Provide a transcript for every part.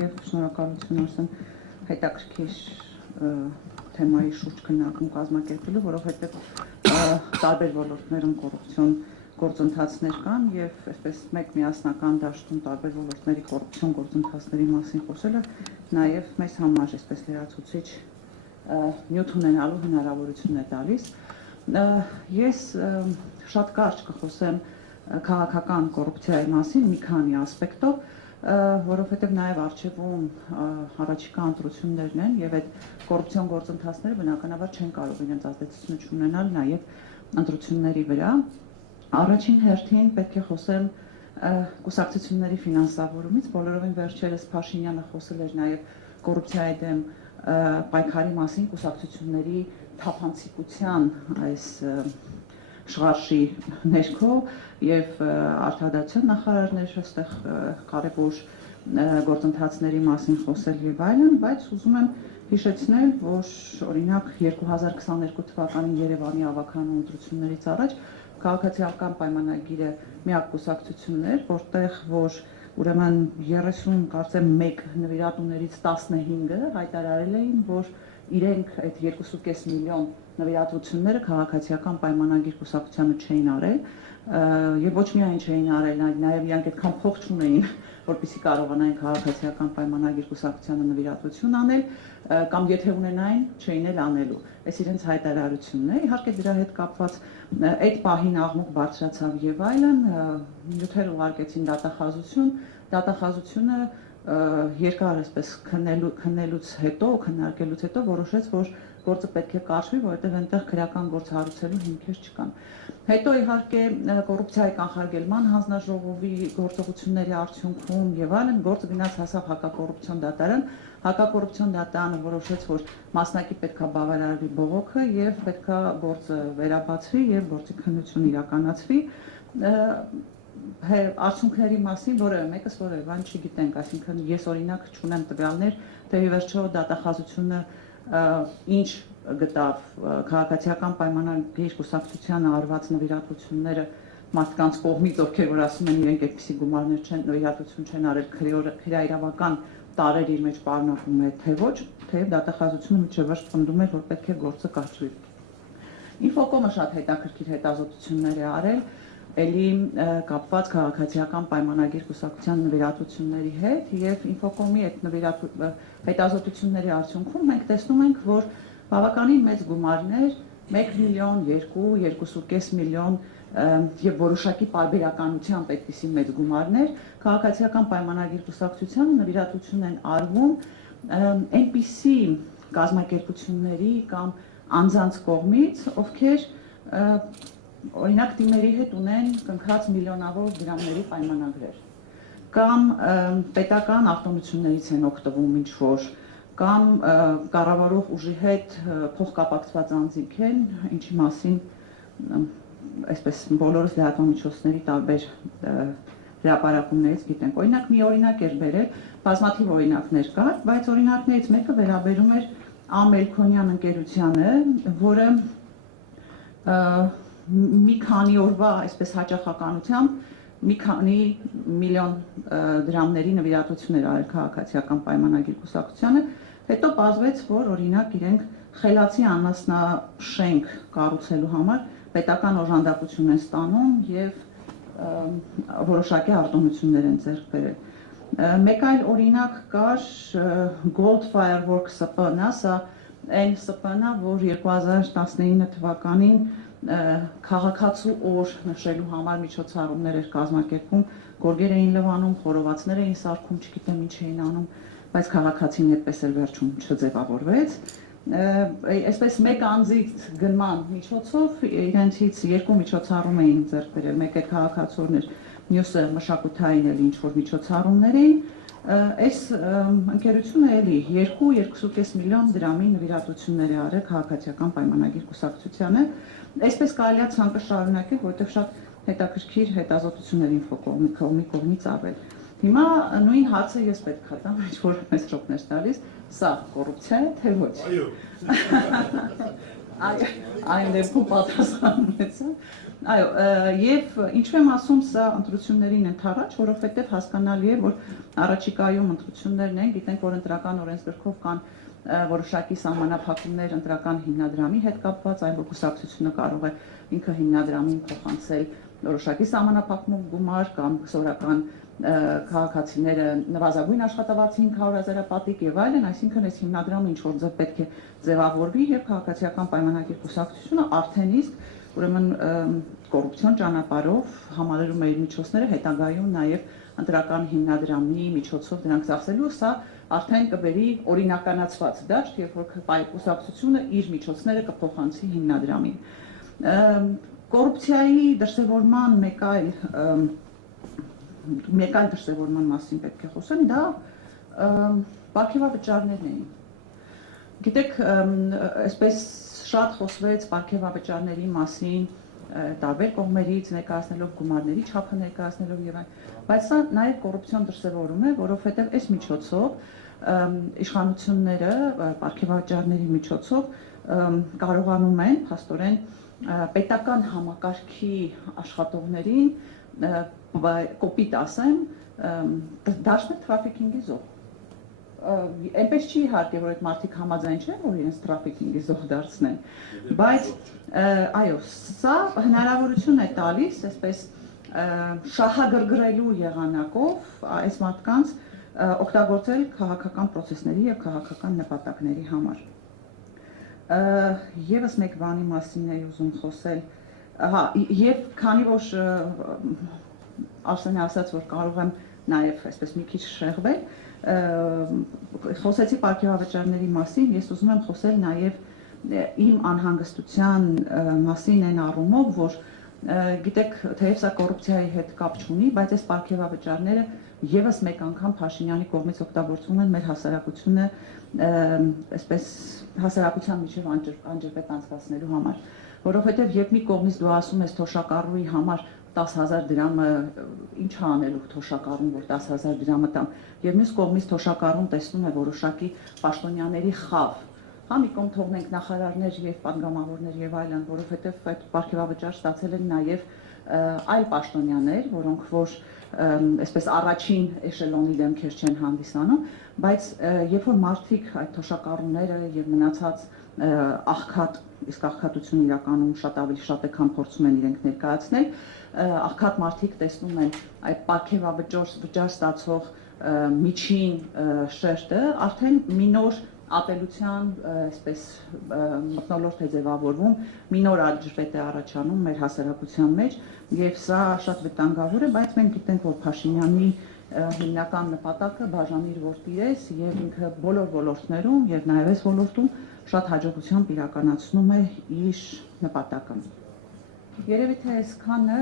եւ շնորհակալություն Արսեն հետաքրքիր թեմայի շուրջ քննարկում կազմակերպելու, որովհետեւ տարբեր ոլորտներում կոռուպցիոն գործընթացներ կան եւ այսպես մեկ միասնական դաշտում տարբեր ոլորտների կոռուպցիոն գործընթացների մասին խոսելը նաեւ մեզ համար այսպես լրացուցիչ նյութ ունենալու հնարավորություն է տալիս։ Ես շատ կարճ կխոսեմ քաղաքական կոռուպցիայի մասին մի քանի ասպեկտով, որովհետև նաև արժևում առաջիկա ընտրություններն են եւ այդ կոռուպցիոն գործընթացները բնականաբար չեն կարող իրենց ազդեցությունը չունենալ նաև ընտրությունների վրա։ Առաջին հերթին պետք է խոսեմ կուսակցությունների ֆինանսավորումից, բոլորովին վերջերս Փաշինյանը խոսել էր նաև կոռուպցիայի դեմ պայքարի մասին կուսակցությունների թափանցիկության այս շարժի ներքո եւ արտադրության նախարարներ այստեղ կարևոր գործընթացների մասին խոսել եւ այլն, բայց ուզում եմ հիշեցնել, որ օրինակ 2022 թվականին Երևանի ավականու ընտրություններից առաջ քաղաքացիական պայմանագիրը միակ կուսակցությունն էր, որտեղ որ ուրեմն 30 կարծեմ 1 նվիրատուներից 15-ը հայտարարել էին, որ իրենք այդ 2.5 միլիոն նվիրատվությունները քաղաքացիական պայմանագիր կուսակցությանը չէին արել եւ ոչ միայն չէին արել, նաեւ իրանք այդքան փող չունեին, որպեսզի կարողանային քաղաքացիական պայմանագիր կուսակցությանը նվիրատվություն անել, կամ եթե ունենային, չէին էլ անելու։ Այս իրենց հայտարարությունն է, իհարկե դրա հետ կապված այդ պահին աղմուկ բարձրացավ եւ այլն, նյութեր ուղարկեցին դատախազությունը երկար այսպես քննելուց հետո, քննարկելուց հետո որոշեց, որ գործը պետք է կարճվի, որովհետև այնտեղ քրեական գործ հարուցելու հիմքեր չկան։ Հետո իհարկե կոռուպցիայի կանխարգելման հանձնաժողովի գործողությունների արդյունքում եւ այլն գործը գնաց հասավ հակակոռուպցիոն դատարան։ Հակակոռուպցիոն դատարանը որոշեց, որ մասնակի պետքա բավարարվի բողոքը եւ պետքա գործը վերաբացվի եւ գործի քննություն իրականացվի։ Արդյունքների մասին որևէ մեկս որևէ բան չգիտենք, այսինքն ես օրինակ չունեմ տվյալներ, թե ի վերջո դատախազությունը ինչ գտավ քաղաքացիական պայմանագիր կուսակցությանը արված նվիրատվությունները մարդկանց կողմից, ովքեր որ ասում են իրենք այդպիսի գումարներ չեն, նվիրատվություն չեն արել, քրեայրավական տարեր իր մեջ պարունակում է, թե ոչ, թեև դատախազությունը միջևերջ պնդում էր, որ պետք է գործը կարճվի։ Ինֆոկոմը շատ հետաքրքիր հետազոտություններ է արել, էլի կապված քաղաքացիական պայմանագիր կուսակցության նվիրատվությունների հետ եւ ինֆոկոմի այդ հետազոտությունների արդյունքում մենք տեսնում ենք, որ բավականին մեծ գումարներ 1 միլիոն, 2, 2.5 միլիոն եւ որոշակի պարբերականությամբ այդպիսի մեծ գումարներ քաղաքացիական պայմանագիր կուսակցությանը նվիրատվություն են արվում այնպիսի կազմակերպությունների կամ անձանց կողմից, ովքեր օրինակ թիմերի հետ ունեն կնքած միլիոնավոր դրամների պայմանագրեր կամ պետական արտոնություններից են օգտվում ինչ որ կամ կառավարող ուժի հետ փոխկապակցված անձինք են, ինչի մասին այսպես բոլորս լրատվամիջոցների տարբեր հրապարակումներից գիտենք։ Օրինակ մի օրինակ էր բերել, բազմաթիվ օրինակներ կար, բայց օրինակներից մեկը վերաբերում էր Ամելքոնյան ընկերությանը, որը մի քանի օրվա այսպես հաճախականությամբ մի քանի միլիոն դրամների նվիրատվություն էր արել քաղաքացիական պայմանագիր կուսակցությանը, հետո պարզվեց, որ օրինակ իրենք խելացի անասնաշենք կառուցելու համար պետական օժանդակություն են ստանում եւ որոշակի արտոնություններ են ձեռք բերել։ Մեկ այլ օրինակ կար Gold Fireworks ՍՊ-ն, սա այն ՍՊ-ն է, որ 2019 թվականին քաղաքացու օր նշելու համար միջոցառումներ էր կազմակերպում, գորգեր էին լվանում, խորովածներ էին սարքում, չգիտեմ ինչ էին անում, բայց քաղաքացին այդպես էլ վերջում չձևավորվեց։ Այսպես մեկ անձից գնման միջոցով իրենցից երկու միջոցառում էին ձեռք բերել, մեկը քաղաքացորն էր, մյուսը մշակութային էլ ինչ որ միջոցառումներ էին։ Այս ընկերությունը էլի 2.5 միլիոն դրամի նվիրատվություններ է արել քաղաքացիական պայմանագիր կուսակցությանը։ Այսպես կարելի է ցանկը շարունակել, որովհետև շատ հետաքրքիր հետազոտություններ ինֆոկոմի կողմից արվել։ Հիմա նույն հարցը ես պետք է տամ, ինչ որ մեծ շոկներ տալիս, սա կոռուպցիա է, թե ոչ։ Այն դեպքում պատասխանեցա։ Այո, եւ ինչու եմ ասում սա ընտրություններին ընդառաջ, որովհետեւ հասկանալի է, որ առաջիկայում ընտրություններն են, գիտենք, որ ընտրական օրենսգրքով կան որոշակի սահմանափակումներ ընտրական հիմնադրամի հետ կապված, այն որ կուսակցությունը կարող է ինքը հիմնադրամին փոխանցել որոշակի սահմանափակումով գումար կամ սովորական քաղաքացիները նվազագույն աշխատավարձի 500,000 պատիկ եւ այլն, այսինքն այս հիմնադրամը ինչ որ ձև պետք է ձևավորվի եւ քաղաքացիական պայմանագիր կուսակցությունը արդեն իսկ ուրեմն կոռուպցիոն ճանապարհով համալրում է իր միջոցները հետագայում նաեւ ընտրական հիմնադրամի միջոցով դրանք ծախսելու, սա արդեն կբերի օրինականացված դաշտ, երբ որ կուսակցությունը իր միջոցները կփոխանցի հիմնադրամին։ Կոռուպցիայի դրսևորման մեկ այլ դրսևորման մասին պետք է խոսեմ, դա պարգևավճարներն էին։ Գիտեք, այսպես շատ խոսվեց պարգևավճարների մասին տարբեր կողմերից ներկայացնելով գումարների չափը ներկայացնելով եւ այլն, բայց սա նաեւ կոռուպցիոն դրսևորում է, որովհետեւ այս միջոցով իշխանությունները պարգևավճարների միջոցով կարողանում են փաստորեն պետական համակարգի աշխատողներին կոպիտ ասեմ դարձնել թրաֆիքինգի զոհ։ Այնպես չի իհարկե, որ այդ մարդիկ համաձայն չեն, որ իրենց թրաֆիքինգի զոհ դարձնեն, բայց այո, սա հնարավորություն է տալիս, այսպես շահագրգռելու եղանակով այս մարդկանց օգտագործել քաղաքական պրոցեսների եւ քաղաքական նպատակների համար։ Եվս մեկ բանի մասին է ուզում խոսել, եւ քանի որ Արսենը ասաց, որ կարող եմ նաեւ այսպես մի քիչ շեղվել, խոսեցի պարգևավճարների մասին, ես ուզում եմ խոսել նաեւ իմ անհանգստության մասին այն առումով, որ գիտեք, թեև սա կոռուպցիայի հետ կապ չունի, բայց այս պարգևավճարները եւս մեկ անգամ Փաշինյանի կողմից օգտագործվում են մեր հասարակությունը այսպես հասարակության միջև անջրպետ անցկացնելու համար, որովհետեւ երբ մի կողմից դու ասում ես թոշակառուի համար 10,000 դրամը ինչ անելու թոշակառուն, որ 10,000 դրամը տամ, եւ մյուս կողմից թոշակառուն տեսնում է որոշակի պաշտոնյաների խավ, հա մի կողմ թողնենք նախարարներ եւ պատգամավորներ եւ այլն, որովհետեւ այդ պարգևավճար ստացել են նաեւ այլ պաշտոնյաներ, որոնք որ այսպես առաջին էշելոնի դեմքեր չեն հանդիսանում, բայց երբ որ մարդիկ այդ թոշակառուները եւ մնացած աղքատ, իսկ աղքատությունը իրականում շատ ավելի շատ է, քան փորձում են իրենք ներկայացնել, աղքատ մարդիկ տեսնում են այդ պարգևավճար ստացող միջին շերտը արդեն մի նոր ատելության այսպես մթնոլորտ է ձևավորվում, մի նոր աջրվետ է առաջանում մեր հասարակության մեջ եւ սա շատ վտանգավոր է, բայց մենք գիտենք, որ Փաշինյանի հիմնական նպատակը բաժանիր որ տիրես եւ ինքը բոլոր ոլորտներում եւ նաեւ այս ոլորտում շատ հաջողությամբ իրականացնում է իր նպատակը։ Երևի թե այսքանը,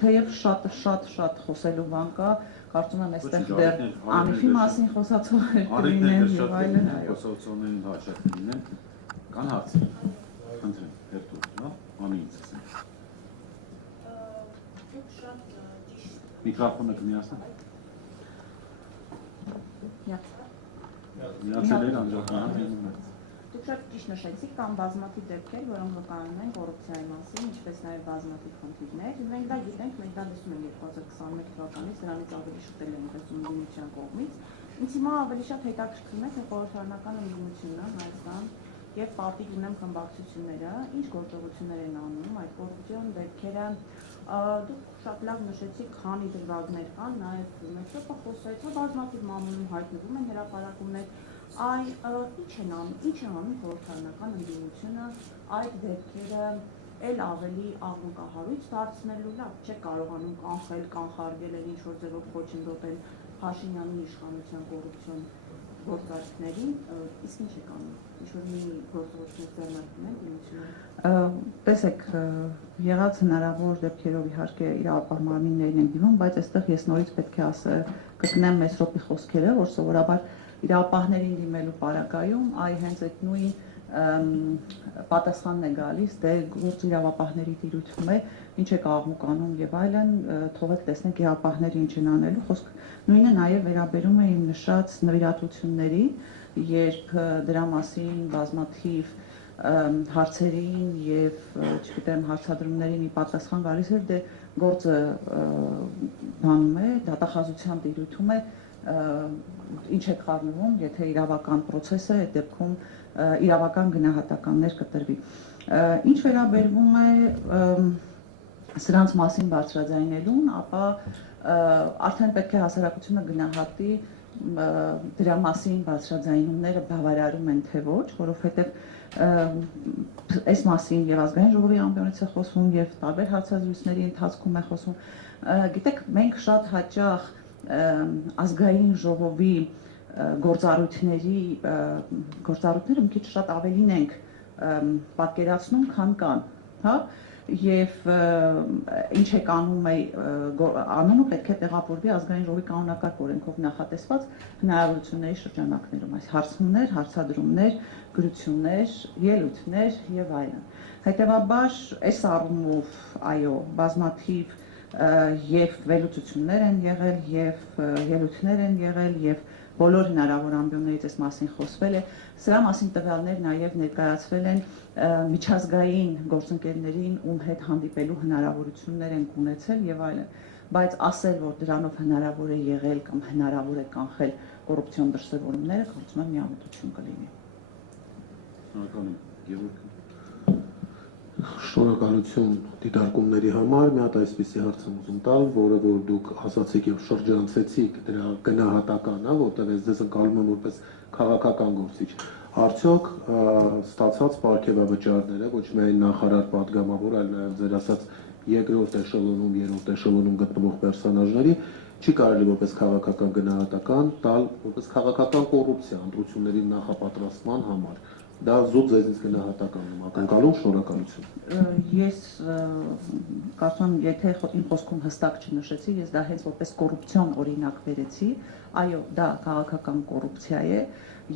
թեև շատ խոսելու բան կա, կարծում եմ այստեղ դեռ Անիֆի մասին խոսացողներ կլինեն եւ այլն, այո։ Խոսացողներին հաշվի կլինեն, կան հարցեր։ Խնդրեմ, հերթով, հա, Անիից ասեմ։ Դուք շատ ճիշտ։ Միկրոֆոնը կմիացնեք։ Միացել եք անջատման։ Դուք շատ ճիշտ նշեցիք, կան բազմաթիվ դեպքեր, որոնք վկայում են կոռուպցիայի մասին, ինչպես նաև բազմաթիվ խնդիրներ։ Մենք դա գիտենք, մենք դա լսում ենք 2021 թվականից, դրանից ավելի շուտ էլ ենք լսում ընդդիմության կողմից։ Ինձ հիմա ավելի շատ հետաքրքրում է թե խորհրդարանական ընդդիմությունը Հայաստան եւ պատիվ ունեմ խմբակցությունները, ինչ գործողություններ են անում այդ կոռուպցիոն դեպքերը։ Դուք շատ լավ նշեցիք, քանի դրվագներ կան, նաև մեծը խոսեց, որ բազմաթիվ մամուլում հայտնվում են հրապարակումներ։ Ինչ է անում խորհրդարանական ընդդիմությունը այդ դեպքերը էլ ավելի աղմկահարույց դարձնելու, լավ, չէ կարողանում կանխարգել ինչ որ ձևով խոչընդոտել Փաշինյանի իշխանության կոռուպցիոն գործարքներին, իսկ ինչ է անում, ինչ որ մի գործողություն ձեռնարկում են ընդդիմությունը։ Տեսեք, եղած հնարավոր դեպքերով իհարկե իրավապահ մարմիններին են դիմում, բայց այստեղ ես նորից պետք է կգնեմ Մեսրոպի խոսքերը, որ սովորաբար իրավապահներին դիմելու պարագայում հենց այդ նույն պատասխանն է գալիս, դե գործ իրավապահների տիրույթում է, ինչ է աղմուկանում եւ այլն, թողեք տեսնենք իրավապահները ինչ են անելու, խոսք նույնը նաեւ վերաբերում է իմ նշած նվիրատվությունների, երբ դրա մասին բազմաթիվ հարցերին եւ չգիտեմ հարցադրումներին ի պատասխան գալիս էր, դե գործը բանում է, դատախազության տիրույթում է, ինչ է խառնվում, եթե իրավական process է, այդ դեպքում իրավական գնահատականներ կտրվի։ Ինչ վերաբերվում է սրանց մասին բարձրաձայնելուն, ապա արդեն պետք է հասարակությունը գնահատի դրա մասին բարձրաձայնումները բավարարում են թե ոչ, որովհետև այս մասին եւ ազգային ժողովի ամբիոնից է խոսվում եւ տարբեր հարցազրույցների ընթացքում է խոսվում։ Գիտեք, մենք շատ հաճախ ազգային ժողովի գործառույթները մի քիչ շատ ավելին ենք պատկերացնում, քան կան, հա, եւ ինչ է անում անումը պետք է տեղավորվի ազգային ժողովի կանոնակարգ օրենքով նախատեսված հնարավորությունների շրջանակներում, այս հարցումներ, հարցադրումներ, գրություններ, ելույթներ եւ այլն։ Հետևաբար այս առումով, այո, բազմաթիվ եւ վերլուծություններ են եղել, եւ ելույթներ են եղել, եւ բոլոր հնարավոր ամբիոններից այս մասին խոսվել է, սրա մասին տվյալներ նաև ներկայացվել են միջազգային գործընկերներին, ում հետ հանդիպելու հնարավորություններ են ունեցել եւ այլն, բայց ասել, որ դրանով հնարավոր է եղել կամ հնարավոր է կանխել կոռուպցիոն դրսևորումները, կարծում եմ միամտություն կլինի։ Շնորհակալ եմ, Գևորգ։ Շնորհակալություն դիտարկումների համար, մի հատ այսպիսի հարց եմ ուզում տալ, որը որ դուք ասացիք եւ շրջանցեցիք դրա գնահատականը, որտեղ ես ձեզ ընկալում եմ որպես քաղաքական գործիչ։ Արդյոք ստացած պարգևավճարները ոչ միայն նախարար պատգամավոր, այլ նաեւ ձեր ասած երկրորդ էշելոնում, երրորդ էշելոնում գտնվող պերսոնաժների չի կարելի որպես քաղաքական գնահատական տալ որպես քաղաքական կոռուպցիա ընտրությունների նախապատրաստման համար։ Դա զուտ ձեզնից գնահատական եմ ակնկալում, շնորհակալություն։ Ես կարծում եմ, եթե իմ խոսքում հստակ չնշեցի, ես դա հենց որպես կոռուպցիոն օրինակ վերեցի, այո, դա քաղաքական կոռուպցիա է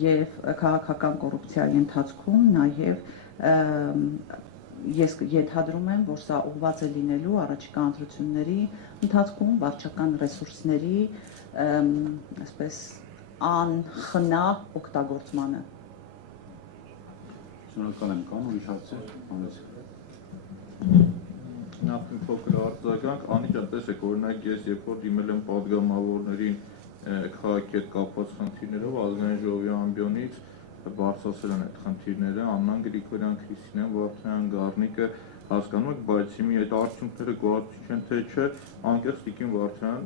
եւ քաղաքական կոռուպցիայի ընթացքում նաեւ ես ենթադրում եմ, որ սա ուղղված է լինելու առաջիկա ընտրությունների ընթացքում վարչական ռեսուրսների այսպես անխնա օգտագործմանը։ Շնորհակալ եմ, կան ուրիշ հարցեր, Նախ մի փոքր արձագանք, Անիջան, տեսեք, օրինակ ես երբ որ դիմել եմ պատգամավորներին քաղաքի հետ կապված խնդիրներով, ազգային ժողովի ամբիոնից բարձրացել են այդ խնդիրները, Աննան Գրիգորյան, Քրիստինեն Վարդանյան, Գառնիկը, հասկանում եք, բայց հիմի այդ արդյունքները գոհացուցիչ են թե չէ, անկեղծ Տիկին Վարդանյան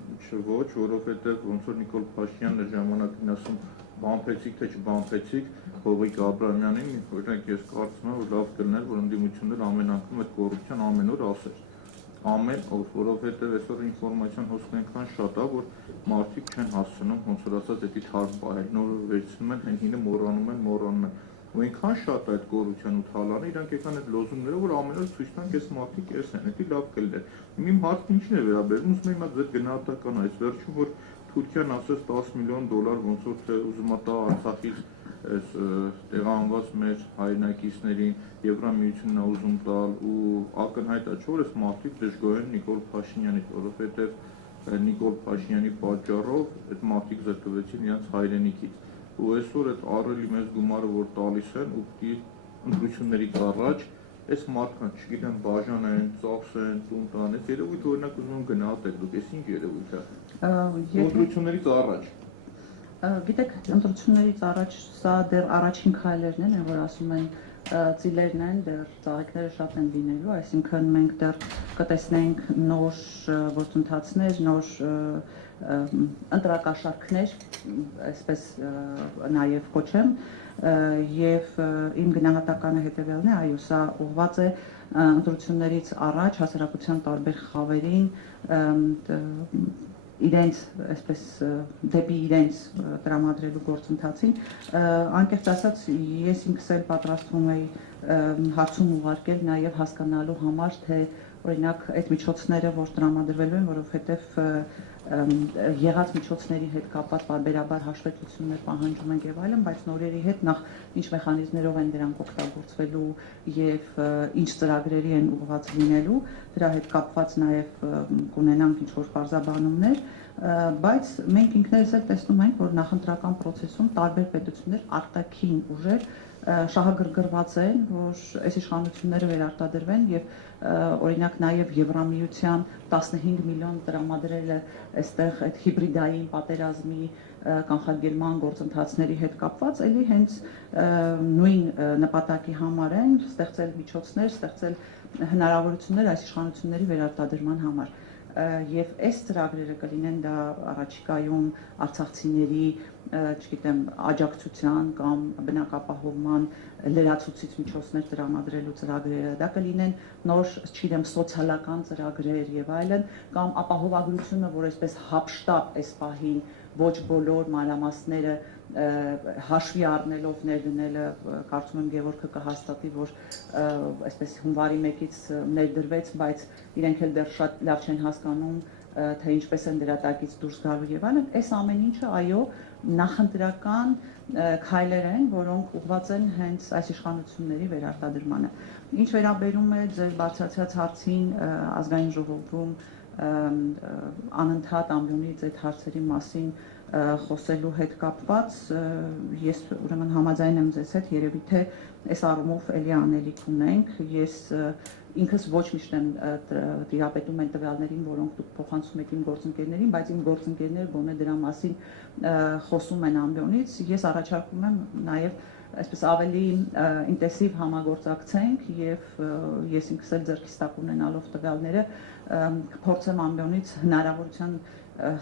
ոչ, որովհետև ոնց որ Նիկոլ Փաշինյանն էր ժամանակին ասում բամփեցիք թե չբամփեցիք Հովիկ Աբրամյանին, օրինակ ես կարծում եմ, որ լավ կլիներ, որ ընդդիմությունները ամեն անգամ այդ կոռուպցիան ամեն օր ասեր։ Ամեն օր, որովհետև այսօր ինֆորմացիան հոսքն այնքան շատ է, որ մարդիկ չեն հասցնում, ոնց որ ասած, դա թարմ պահել, նոր վերցնում են, հինը մոռանում են։ Ու այնքան շատ է այդ կոռուպցիան ու թալանը, իրանք եկան այդ լոզունգները, որ ամեն օր ցույց տանք, այս մարդիկ էս են, դա լավ կլիներ։ Իմ հարցն ինչին է վերաբերում, ուզում եմ այդ գնահատական այս վերջում, որ Թուրքիան ասեց $10 միլիոն, ոնց որ թե ուզում է տա Արցախից այս տեղանված մեր հայրենակիցներին, Եվրամիությունն է ուզում տալ ու ակնհայտ է, չէ՞ որ այս մարդիկ դժգոհ են Նիկոլ Փաշինյանից, որովհետև Նիկոլ Փաշինյանի պատճառով այդ մարդիկ զրկվեցին իրենց հայրենիքից։ Ու այսօր այդ առելի մեծ գումարը, որ տալիս են, ու պիտի ընտրություններից առաջ այս մարդկանց, չգիտեմ, բաժանեն, ծախսեն, տուն տան, այս երևույթը օրինակ ուզում եմ գնահատել, դուք այս ինչ երևույթ է։ Ընտրություններից առաջ։ Գիտեք, ընտրություններից առաջ սա դեռ առաջին քայլերն են, որ ասում են ծիլերն են, դեռ ծաղիկները շատ են լինելու, այսինքն մենք դեռ կտեսնենք նոր գործընթացներ, նոր ընտրակաշարքներ, այսպես նաև կոչեմ, եւ իմ գնահատականը հետեւյալն է, այո, սա ուղղված է ընտրություններից առաջ հասարակության տարբեր խավերին իրենց այսպես դեպի իրենց տրամադրելու գործընթացին, անկեղծ ասած, ես ինքս էլ պատրաստվում էի հարցում ուղարկել նաև հասկանալու համար, թե օրինակ այդ միջոցները, որ տրամադրվելու են, որովհետև եղած միջոցների հետ կապված բարբերաբար հաշվետվություններ պահանջում ենք եւ այլն, բայց նորերի հետ նախ ինչ մեխանիզմներով են դրանք օգտագործվելու եւ ինչ ծրագրերի են ուղղված լինելու, դրա հետ կապված նաեւ կունենանք ինչ որ բարձաբանումներ, բայց մենք ինքներս էլ տեսնում ենք, որ նախընտրական process-ում տարբեր պետություններ արտաքին ուժեր շահագրգռված են, որ այս իշխանությունները վերարտադրվեն եւ օրինակ նաեւ Եվրամիության 15 միլիոն տրամադրել է այստեղ այդ հիբրիդային պատերազմի կանխարգելման գործընթացների հետ կապված, էլի հենց նույն նպատակի համար են ստեղծել միջոցներ, ստեղծել հնարավորություններ այս իշխանությունների վերարտադրման համար։ Եվ այս ծրագրերը կլինեն դա առաջիկայում արցախցիների, չգիտեմ, աջակցության կամ բնակապահովման լրացուցիչ միջոցներ տրամադրելու ծրագրերը, դա կլինեն նոր, չգիտեմ, սոցիալական ծրագրեր եւ այլն, կամ ապահովագրությունը, որ այսպես հապշտապ այս պահին ոչ բոլոր մանրամասները հաշվի առնելով ներդնելը, կարծում եմ Գևորգը կհաստատի, որ այսպես հունվարի 1-ից ներդրվեց, բայց իրենք էլ դեռ շատ լավ չեն հասկանում, թե ինչպես են դրա տակից դուրս գալու եւ այլն, այս ամեն ինչը այո նախընտրական քայլեր են, որոնք ուղղված են հենց այս իշխանությունների վերարտադրմանը։ Ինչ վերաբերում է ձեր բարձրացած հարցին ազգային ժողովում անընդհատ ամբյոնից այդ հարցերի մասին խոսելու հետ կապված, ես ուրեմն համաձայն եմ ձեզ հետ, երևի թե այս առումով էլի անելիք ունենք, ես ինքս ոչ միշտ եմ տիրապետում այն տվյալներին, որոնք դուք փոխանցում եք իմ գործընկերներին, բայց իմ գործընկերները գոնե դրա մասին խոսում են ամբյոնից, ես առաջարկում եմ նաև այսպես ավելի ինտենսիվ համագործակցենք եւ ես ինքս էլ ձեռքիս տակ ունենալով տվյալները փորձեմ ամբյոնից հնարավորության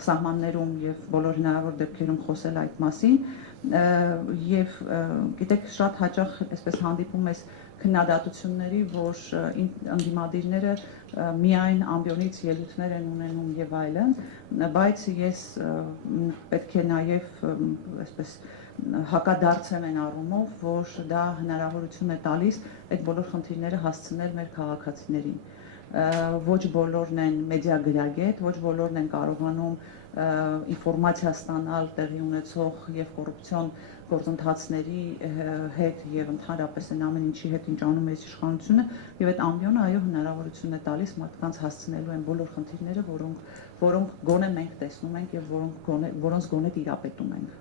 սահմաններում եւ բոլոր հնարավոր դեպքերում խոսել այդ մասին եւ գիտեք շատ հաճախ այսպես հանդիպում ես քննադատությունների, որ ընդդիմադիրները միայն ամբյոնից ելույթներ են ունենում եւ այլն, բայց ես պետք է նաեւ այսպես հակադարձեմ այն առումով, որ դա հնարավորություն է տալիս այդ բոլոր խնդիրները հասցնել մեր քաղաքացիներին։ Ոչ բոլորն են մեդիա գրագետ, ոչ բոլորն են կարողանում ինֆորմացիա ստանալ տեղի ունեցող եւ կոռուպցիոն գործընթացների հետ եւ ընդհանրապես այն ամեն ինչի հետ ինչ անում է իշխանությունը եւ այդ ամբիոնը այո հնարավորություն է տալիս մարդկանց հասցնելու այն բոլոր խնդիրները, որոնք գոնե մենք տեսնում ենք եւ որոնց գոնե տիրապետում ենք։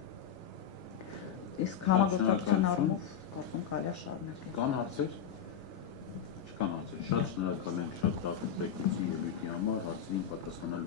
Իսկ համագործակցության առումով կարծում կարելի է շարունակել։ Կան հարցեր։ Չկան հարցեր։ Շատ շնորհակալ եմ շատ տակտիկացի ելույթի համար, հարցերին պատասխանել